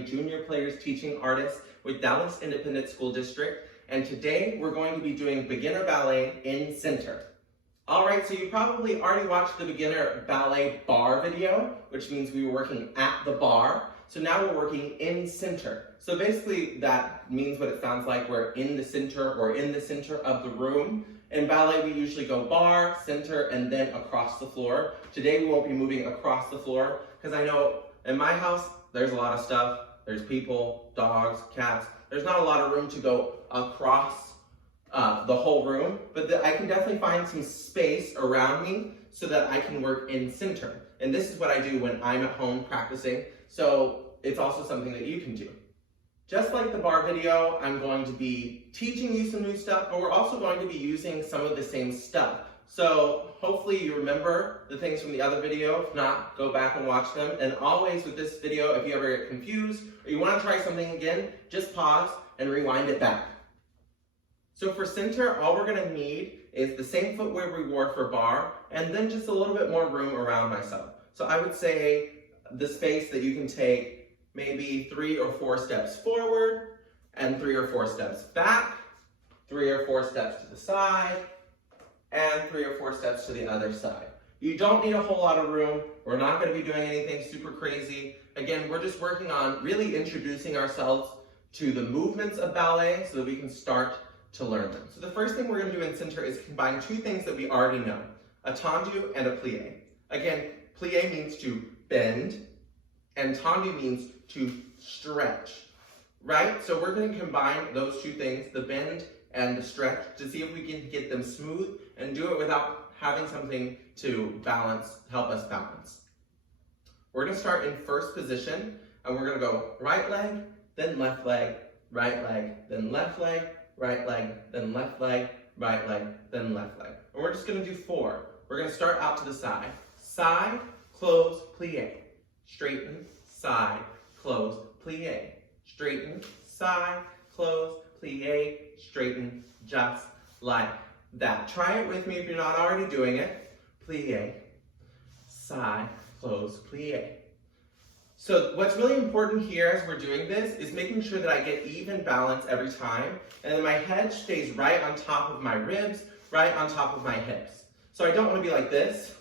a junior players teaching artist with Dallas Independent School District, and today we're going to be doing beginner ballet in center. Alright, so you probably already watched the beginner ballet bar video, which means we were working at the bar. So now we're working in center. So basically that means what it sounds like. We're in the center or in the center of the room. In ballet, we usually go bar, center, and then across the floor. Today we won't be moving across the floor because I know in my house, there's a lot of stuff. There's people, dogs, cats. There's not a lot of room to go across the whole room, but I can definitely find some space around me so that I can work in center. And this is what I do when I'm at home practicing, so it's also something that you can do. Just like the bar video, I'm going to be teaching you some new stuff, but we're also going to be using some of the same stuff. So hopefully you remember the things from the other video. If not, go back and watch them. And always with this video, if you ever get confused or you want to try something again, just pause and rewind it back. So for center, all we're going to need is the same footwear we wore for bar, and then just a little bit more room around myself. So I would say the space that you can take maybe 3 or 4 steps forward, and 3 or 4 steps back, 3 or 4 steps to the side, and 3 or 4 steps to the other side. You don't need a whole lot of room. We're not going to be doing anything super crazy. Again, we're just working on really introducing ourselves to the movements of ballet so that we can start to learn them. So the first thing we're going to do in center is combine 2 things that we already know, a tendu and a plie. Again, plie means to bend, and tendu means to stretch, right? So we're going to combine those 2 things, the bend and the stretch, to see if we can get them smooth and do it without having something to help us balance. We're going to start in first position, and we're going to go right leg, then left leg, right leg, then left leg, right leg, then left leg, right leg, then left leg. And we're just going to do 4. We're going to start out to the side. Side, close, plie. Straighten, side, close, plie. Straighten, side, close, plie. Straighten, just like that. Try it with me if you're not already doing it. Plie, side, close, plie. So what's really important here as we're doing this is making sure that I get even balance every time, and then my head stays right on top of my ribs, right on top of my hips. So I don't want to be like this.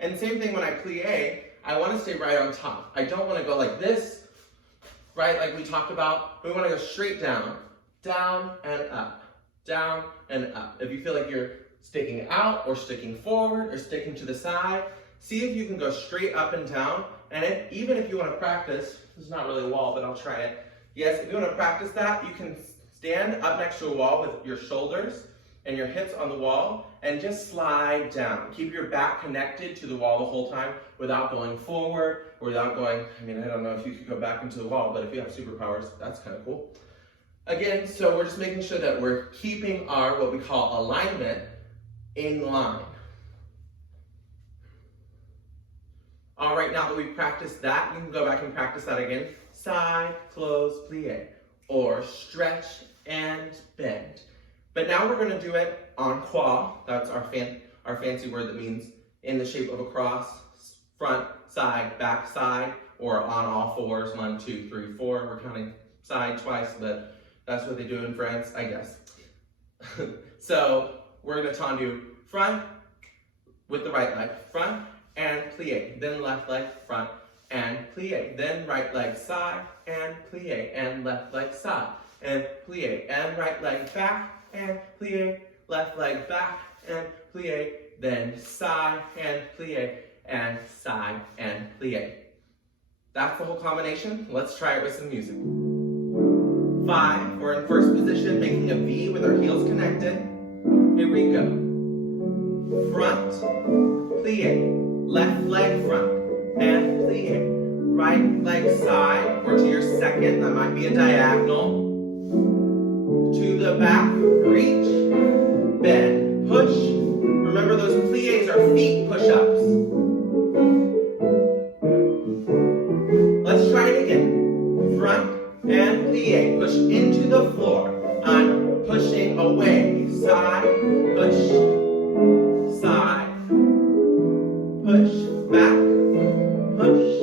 And same thing when I plie, I want to stay right on top. I don't want to go like this, right, like we talked about. We want to go straight down, down and up, down and up. If you feel like you're sticking out or sticking forward or sticking to the side, see if you can go straight up and down. And even if you want to practice, this is not really a wall, but I'll try it. Yes, if you want to practice that, you can stand up next to a wall with your shoulders and your hips on the wall and just slide down. Keep your back connected to the wall the whole time without going forward or without going, I don't know if you could go back into the wall, but if you have superpowers, that's kind of cool. Again, so we're just making sure that we're keeping our, what we call alignment, in line. All right, now that we've practiced that, you can go back and practice that again. Side, close, plie, or stretch and bend. But now we're going to do it en croix. That's our fancy word that means in the shape of a cross, front, side, back, side, or on all fours, 1, 2, 3, 4. We're counting side twice, but that's what they do in France, I guess. So we're going to tendu front with the right leg, front, and plie, then left leg, front, and plie, then right leg, side, and plie, and left leg, side, and plie, and right leg, back, and plie, left leg, back, and plie, then side, and plie, and side, and plie. That's the whole combination. Let's try it with some music. 5, we're in first position, making a V with our heels connected. Here we go. Front, plie, left leg front, and plie. Right leg side, or to your second, that might be a diagonal. To the back, reach, bend, push. Remember those plies are feet push-ups. Let's try it again. Front and plie, push into the floor. I'm pushing away, side, push, side, push, back, push,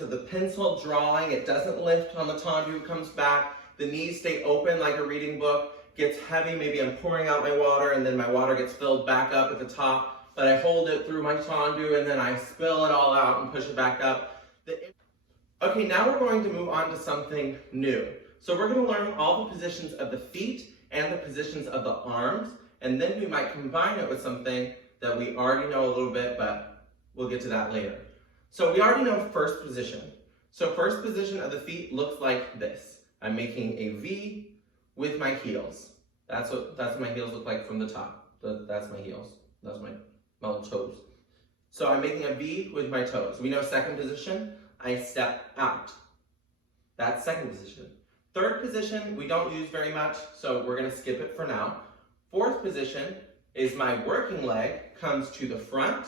positions of the pencil drawing. It doesn't lift on the tendu, it comes back. The knees stay open like a reading book. Gets heavy, maybe I'm pouring out my water and then my water gets filled back up at the top, but I hold it through my tendu and then I spill it all out and push it back up. Okay, now we're going to move on to something new. So we're going to learn all the positions of the feet and the positions of the arms, and then we might combine it with something that we already know a little bit, but we'll get to that later. So we already know first position. So first position of the feet looks like this. I'm making a V with my heels. That's what my heels look like from the top. That's my heels. That's my toes. So I'm making a V with my toes. We know second position, I step out. That's second position. Third position, we don't use very much, so we're gonna skip it for now. Fourth position is my working leg comes to the front.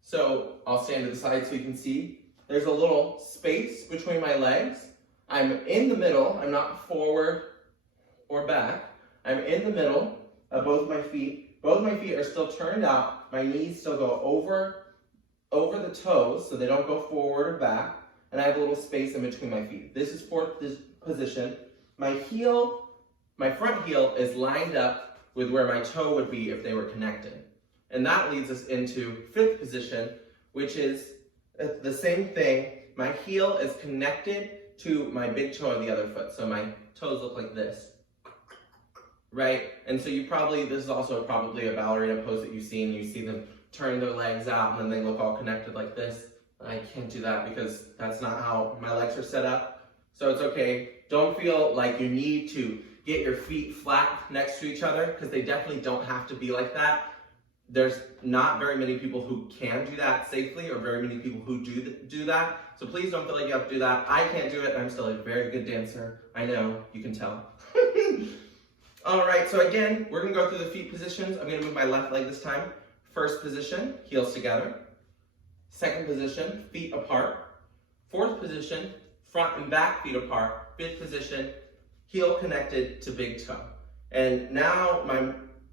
So I'll stand to the side so you can see. There's a little space between my legs. I'm in the middle, I'm not forward or back. I'm in the middle of both my feet. Both my feet are still turned out. My knees still go over the toes, so they don't go forward or back. And I have a little space in between my feet. This is fourth position. My front heel is lined up with where my toe would be if they were connected. And that leads us into fifth position, which is the same thing. My heel is connected to my big toe of the other foot. So my toes look like this, right? And so this is also probably a ballerina pose that you've seen. You see them turn their legs out and then they look all connected like this. I can't do that because that's not how my legs are set up. So it's okay. Don't feel like you need to get your feet flat next to each other because they definitely don't have to be like that. There's not very many people who can do that safely or very many people who do that. So please don't feel like you have to do that. I can't do it. I'm still a very good dancer. I know, you can tell. All right, so again, we're gonna go through the feet positions. I'm gonna move my left leg this time. First position, heels together. Second position, feet apart. Fourth position, front and back, feet apart. Fifth position, heel connected to big toe. And now my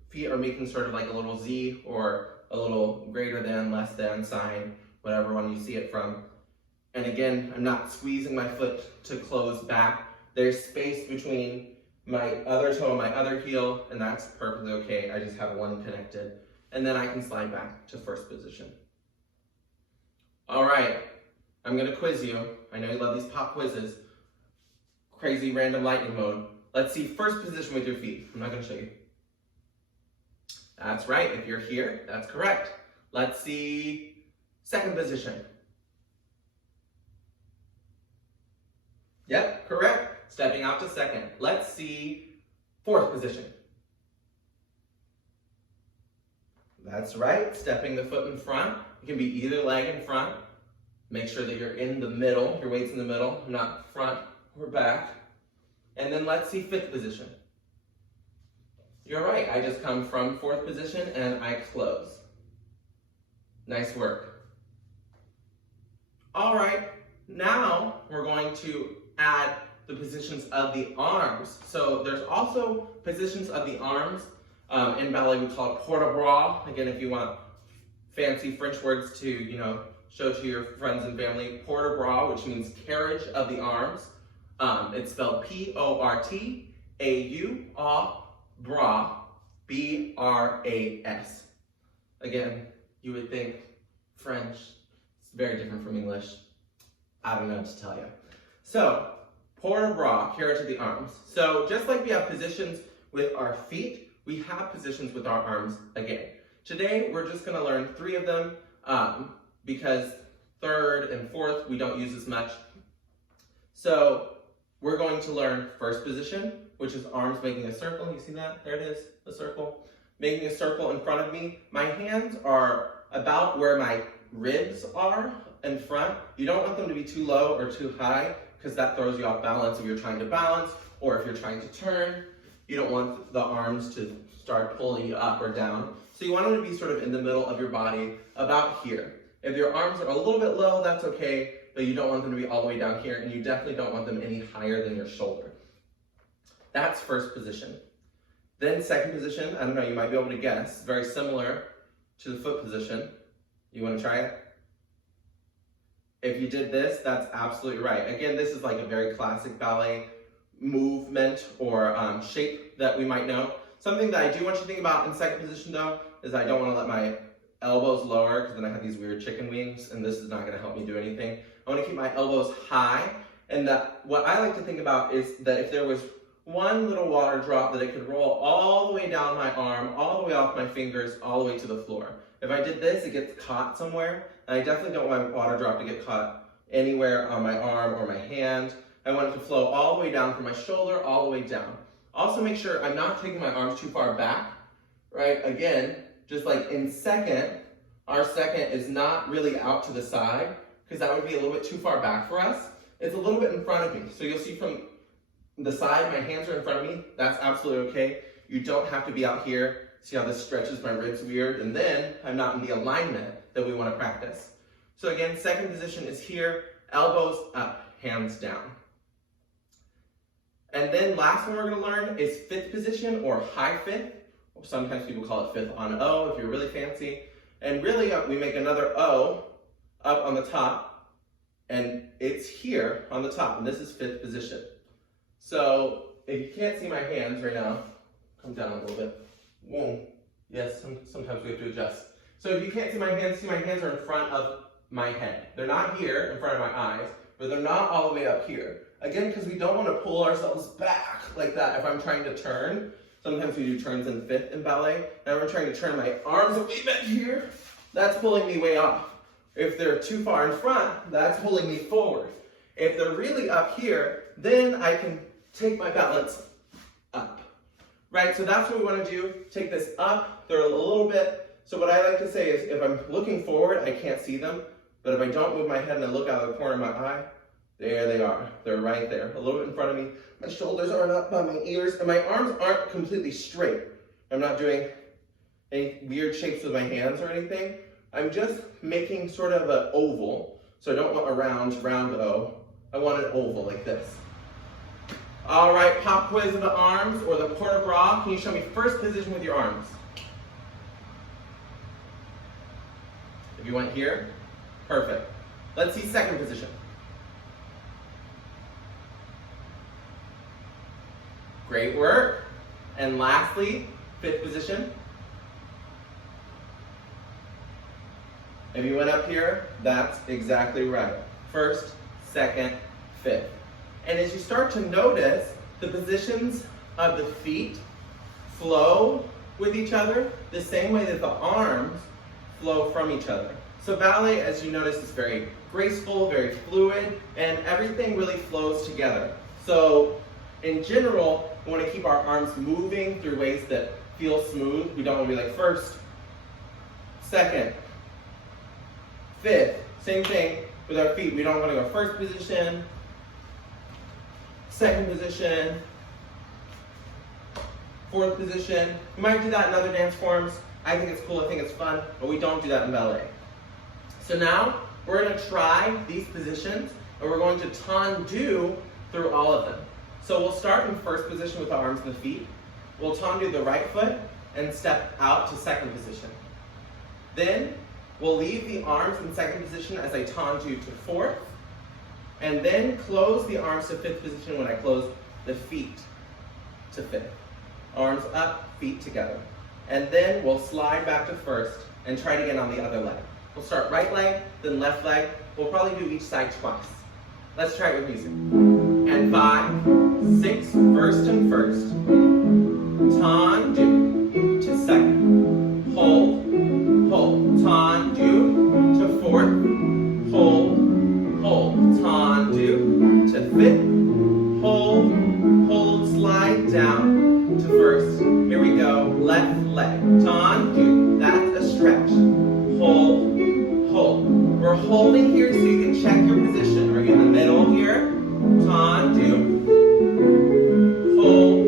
feet are making sort of like a little Z or a little greater than, less than sign, whatever one you see it from. And again, I'm not squeezing my foot to close back. There's space between my other toe and my other heel, and that's perfectly okay. I just have one connected. And then I can slide back to first position. All right, I'm gonna quiz you. I know you love these pop quizzes. Crazy random lightning mode. Let's see first position with your feet. I'm not gonna show you. That's right, if you're here, that's correct. Let's see second position. Yep, correct. Stepping out to second. Let's see fourth position. That's right, stepping the foot in front. It can be either leg in front. Make sure that you're in the middle, your weight's in the middle, not front or back. And then let's see fifth position. You're right, I just come from fourth position and I close. Nice work. All right, now we're going to add the positions of the arms. So there's also positions of the arms. In ballet, we call it port-à-bras. Again, if you want fancy French words to, show to your friends and family, port-à-bras, which means carriage of the arms. It's spelled P-O-R-T-A-U-A, bras, B-R-A-S. Again, you would think French. It's very different from English. I don't know what to tell you. So, port-à-bras, carriage of the arms. So just like we have positions with our feet, we have positions with our arms again. Today, we're just gonna learn 3 of them because third and fourth, we don't use as much. So we're going to learn first position, which is arms making a circle. You see that? There it is, a circle. Making a circle in front of me. My hands are about where my ribs are in front. You don't want them to be too low or too high because that throws you off balance if you're trying to balance or if you're trying to turn. You don't want the arms to start pulling you up or down. So you want them to be sort of in the middle of your body, about here. If your arms are a little bit low, that's okay, but you don't want them to be all the way down here, and you definitely don't want them any higher than your shoulder. That's first position. Then second position, I don't know, you might be able to guess, very similar to the foot position. You want to try it? If you did this, that's absolutely right. Again, this is like a very classic ballet movement or shape that we might know. Something that I do want you to think about in second position though, is I don't want to let my elbows lower because then I have these weird chicken wings and this is not going to help me do anything. I want to keep my elbows high, and that what I like to think about is that if there was one little water drop, that it could roll all the way down my arm, all the way off my fingers, all the way to the floor. If I did this, it gets caught somewhere, and I definitely don't want my water drop to get caught anywhere on my arm or my hand. I want it to flow all the way down from my shoulder, all the way down. Also make sure I'm not taking my arms too far back, right? Again, just like in second, our second is not really out to the side, because that would be a little bit too far back for us. It's a little bit in front of me. So you'll see from the side, my hands are in front of me. That's absolutely okay. You don't have to be out here. See how this stretches my ribs weird? And then I'm not in the alignment that we want to practice. So again, second position is here, elbows up, hands down. And then last one we're going to learn is fifth position or high fifth. Sometimes people call it fifth on O if you're really fancy. And really we make another O up on the top, and it's here on the top, and this is fifth position. So if you can't see my hands right now, come down a little bit. Whoa. Yes, sometimes we have to adjust. So if you can't see my hands are in front of my head. They're not here in front of my eyes, but they're not all the way up here. Again, because we don't want to pull ourselves back like that if I'm trying to turn. Sometimes we do turns in fifth in ballet. Now I'm trying to turn my arms a wee bit here. That's pulling me way off. If they're too far in front, that's pulling me forward. If they're really up here, then I can take my balance up. Right, so that's what we want to do. Take this up, they're a little bit. So what I like to say is if I'm looking forward, I can't see them. But if I don't move my head and I look out of the corner of my eye, there they are. They're right there, a little bit in front of me. My shoulders aren't up by my ears, and my arms aren't completely straight. I'm not doing any weird shapes with my hands or anything. I'm just making sort of an oval. So I don't want a round O. I want an oval like this. All right, pop quiz of the arms or the port de bras. Can you show me first position with your arms? If you went here, perfect. Let's see second position. Great work. And lastly, fifth position. If you went up here, that's exactly right. First, second, fifth. And as you start to notice, the positions of the feet flow with each other the same way that the arms flow from each other. So ballet, as you notice, is very graceful, very fluid, and everything really flows together. So in general, we want to keep our arms moving through ways that feel smooth. We don't want to be like first, second, fifth. Same thing with our feet. We don't want to go first position, second position, fourth position. We might do that in other dance forms. I think it's cool, I think it's fun, but we don't do that in ballet. So now we're going to try these positions, and we're going to tendu through all of them. So we'll start in first position with the arms and the feet. We'll tendu the right foot and step out to second position. Then we'll leave the arms in second position as I tendu to fourth, and then close the arms to fifth position when I close the feet to fifth. Arms up, feet together. And then we'll slide back to first and try it again on the other leg. We'll start right leg, then left leg. We'll probably do each side twice. Let's try it with music. And 5, 6, first and first. Tendu to second. Hold, hold. Tendu to fourth. Hold, hold. Tendu to fifth. Hold, hold. Slide down to first. Here we go. Left leg. Tendu. That's a stretch. Hold, hold. We're holding here so you can check your position. Are you in the middle here? Tendu. Hold,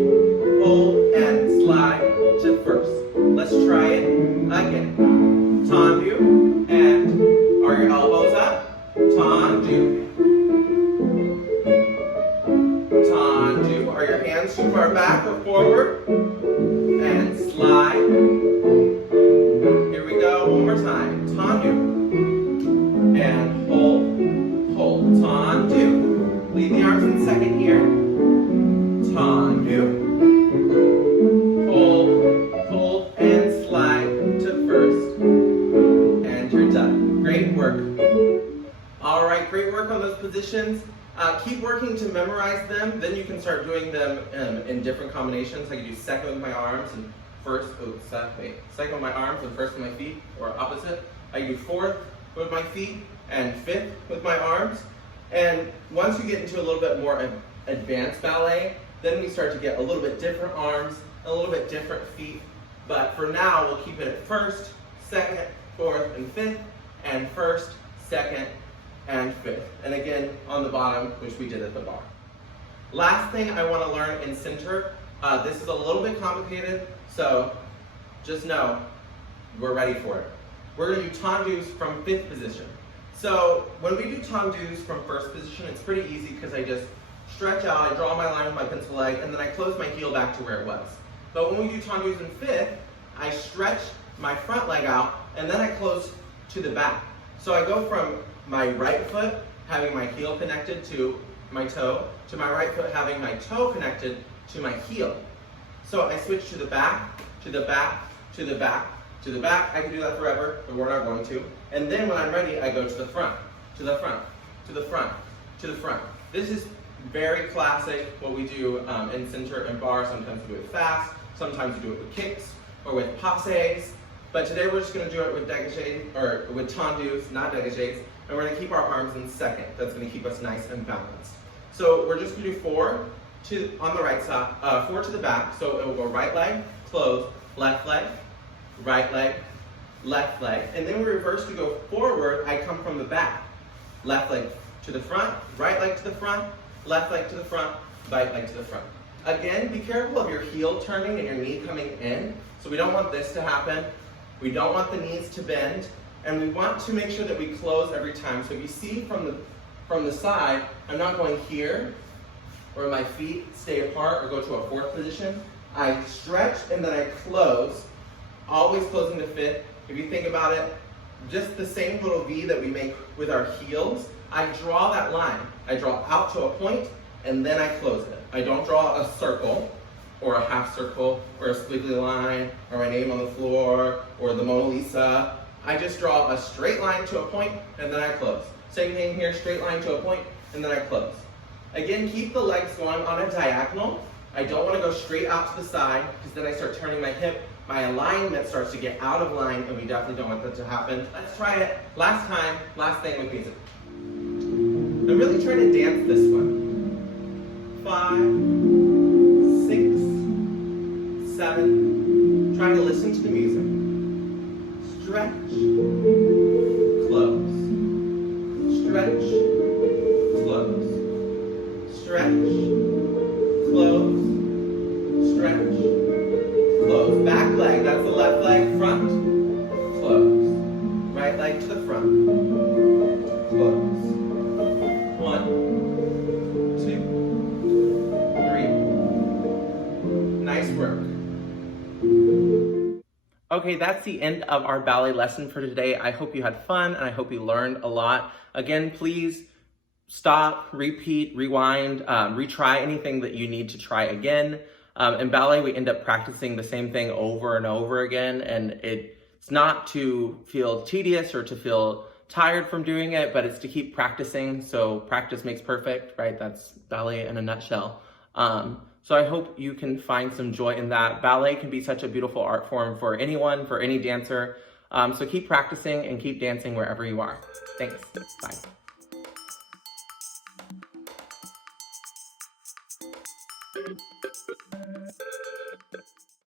hold, and slide to first. Let's try it again. Tendu, and are your elbows up? Tendu. Tendu. Are your hands too far back or forward? And slide. Here we go, one more time. Tendu. And hold, 2, hold, and slide to first, and you're done. Great work. All right, great work on those positions. Keep working to memorize them, then you can start doing them in different combinations. I can do second with my arms and first, second with my arms and first with my feet, or opposite. I can do fourth with my feet and fifth with my arms. And once you get into a little bit more advanced ballet, then we start to get a little bit different arms, a little bit different feet. But for now, we'll keep it at first, second, fourth, and fifth, and first, second, and fifth. And again, on the bottom, which we did at the bar. Last thing I want to learn in center, this is a little bit complicated, so just know we're ready for it. We're going to do tendus from fifth position. So when we do tendus from first position, it's pretty easy because I just stretch out, I draw my line with my pencil leg, and then I close my heel back to where it was. But when we do tendus in fifth, I stretch my front leg out, and then I close to the back. So I go from my right foot having my heel connected to my toe, to my right foot having my toe connected to my heel. So I switch to the back, to the back, to the back, to the back. I can do that forever, but we're not going to. And then when I'm ready, I go to the front, to the front, to the front, to the front. This is very classic, what we do in center and bar. Sometimes we do it fast, sometimes we do it with kicks or with passes. But today we're just going to do it with dégagés, or with tendus, not dégagés. And we're going to keep our arms in second. That's going to keep us nice and balanced. So we're just going to do 4 on the right side, 4 to the back. So it will go right leg, close, left leg, right leg, left leg. And then we reverse to go forward. I come from the back. Left leg to the front, right leg to the front, left leg to the front, right leg to the front. Again, be careful of your heel turning and your knee coming in. So we don't want this to happen. We don't want the knees to bend. And we want to make sure that we close every time. So if you see from the side, I'm not going here, where my feet stay apart or go to a fourth position. I stretch and then I close, always closing to fifth. If you think about it, just the same little V that we make with our heels, I draw that line. I draw out to a point and then I close it. I don't draw a circle or a half circle or a squiggly line or my name on the floor or the Mona Lisa. I just draw a straight line to a point and then I close. Same thing here, straight line to a point and then I close. Again, keep the legs going on a diagonal. I don't want to go straight out to the side because then I start turning my hip. My alignment starts to get out of line and we definitely don't want that to happen. Let's try it last thing with music. I'm really trying to dance this one. 5, 6, 7. Trying to listen to the music. Stretch, close, stretch, close, stretch, close, stretch, close. Back leg, that's the left leg, front, close. Right leg to the front, close. 1, 2, 3. Nice work. Okay, that's the end of our ballet lesson for today. I hope you had fun and I hope you learned a lot. Again, please stop, repeat, rewind, retry anything that you need to try again. In ballet, we end up practicing the same thing over and over again, and it's not to feel tedious or to feel tired from doing it, but it's to keep practicing. So practice makes perfect, right? That's ballet in a nutshell. So I hope you can find some joy in that. Ballet can be such a beautiful art form for anyone, for any dancer. So keep practicing and keep dancing wherever you are. Thanks. Bye.